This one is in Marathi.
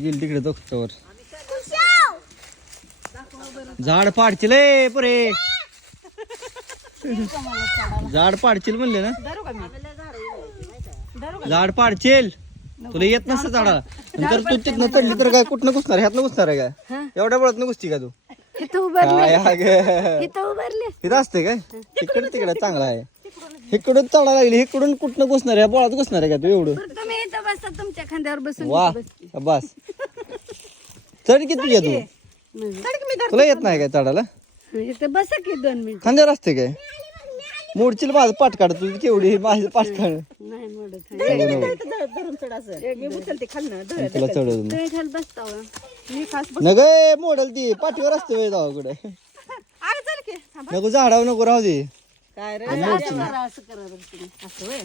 गेली तिकडे दोघांवर झाड पाडशील ए पुरे झाड पाडशील म्हणले ना झाड पाडशील तुला येत नसतं झाडा नंतर तू तिथनं चढली तर काय कुठनं घुसणार ह्यातनं घुसणार आहे काय एवढ्या वेळात घुसती का तू इथं असते काय तिकडे तिकडे चांगला आहे इकडून चढा लागली इकडून कुठनं घुसणार आहे बोळात घुसणार आहे का तू एवढं तुम्ही इथं बसता तुमच्या खांद्यावर बसून वा बस चढ की तुझ्या तू तुला येत नाही काय चढायला इथं बसा की 2 मिनिट खांद्यावर असते काय मोडशील माझं पाठ काढ तुझी केवढी माझं पाठ काढ नाही मोडत तुला चढवतो तुम्ही खाली बसता हो. नग मोडल ती पाठीवर असते वेळ जावाकडे नको झाडावर नको राहू दे असं करा बरं तुम्ही. असं होय